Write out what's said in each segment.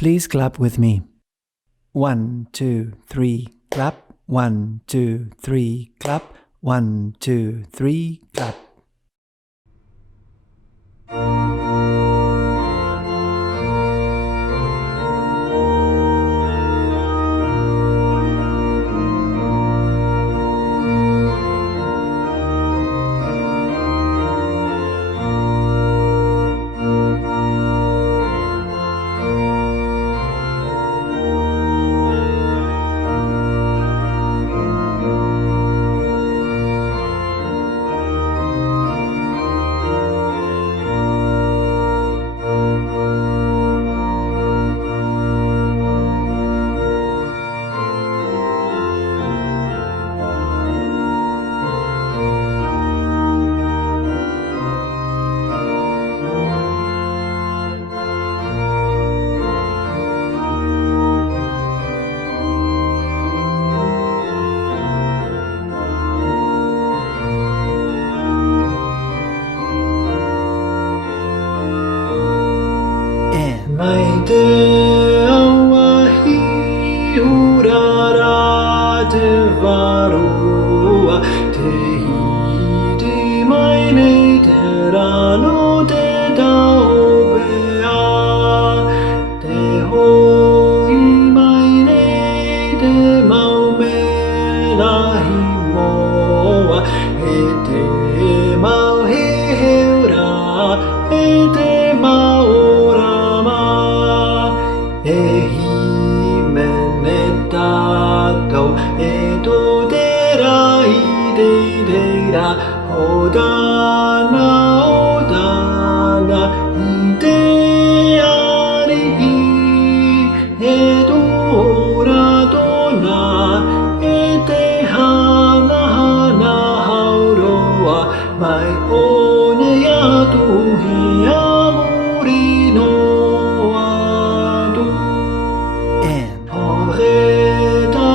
Please clap with me. 1, 2, 3, clap. 1, 2, 3, clap. 1, 2, 3, clap. Maite awahi urara te varua te hidi maine te rano te taupea te hoi maine te maumela himoa e te mau heura e te maura e himene tātou e tō tērā I te reira Hosanna, Hosanna I te arihi e tōra tōna e te hana hana hauroa mai one atu he amuri noa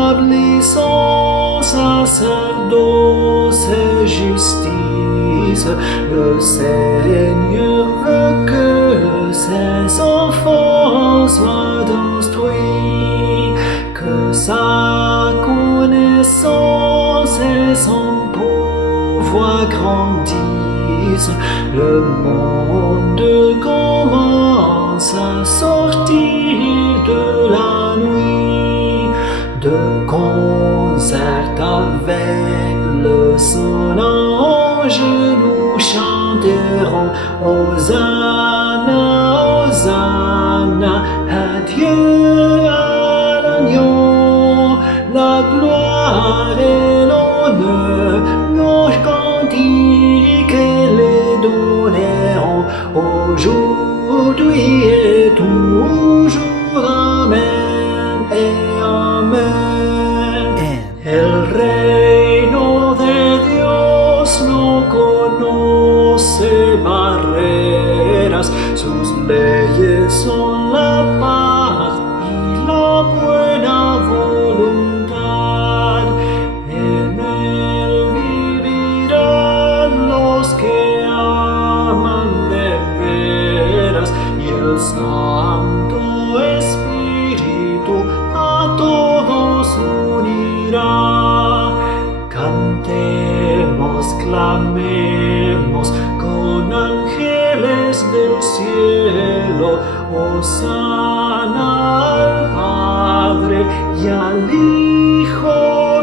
rétablissant sacerdoce et justice, le Seigneur veut que ses enfants soient instruits, que sa connaissance et son pouvoir grandissent. Le monde commence à sortir de la nuit. De concert avec le son ange, nous chanterons Hosanna, Hosanna, adieu à l'agneau, la gloire et l'honneur, nos cantiques les donneront aujourd'hui et toujours, amen et amen. El reino de Dios no conoce barreras, sus leyes son la paz y la buena voluntad. En él vivirán los que aman de veras y el Santo Espíritu a todos unirá. Cantemos, clamemos con ángeles del cielo, Hosanna al Padre y al Hijo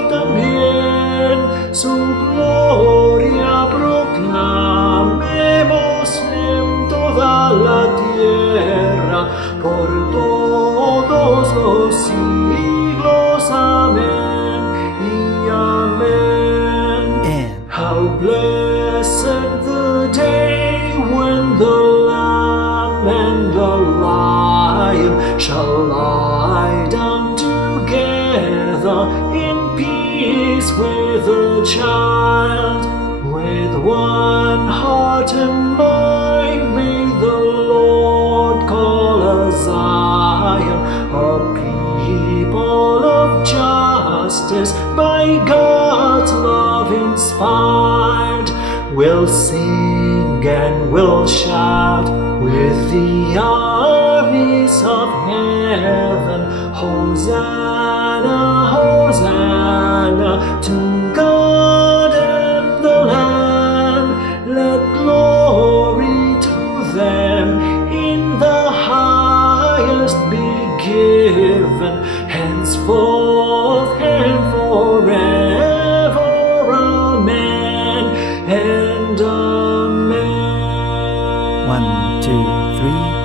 también, su gloria proclamemos en toda la tierra, por todos los siglos, amén y amén. How blessed the day when the Lamb and the Lion shall lie down together in peace with the child. With one heart and mind may the Lord call us Zion, a people of justice by God's love inspired. We'll sing and we'll shout with the armies of heaven. Hosanna, Hosanna, to God and the Lamb. Let glory to them in the highest be given, henceforth and forever. Amen and amen. 1, 2, 3.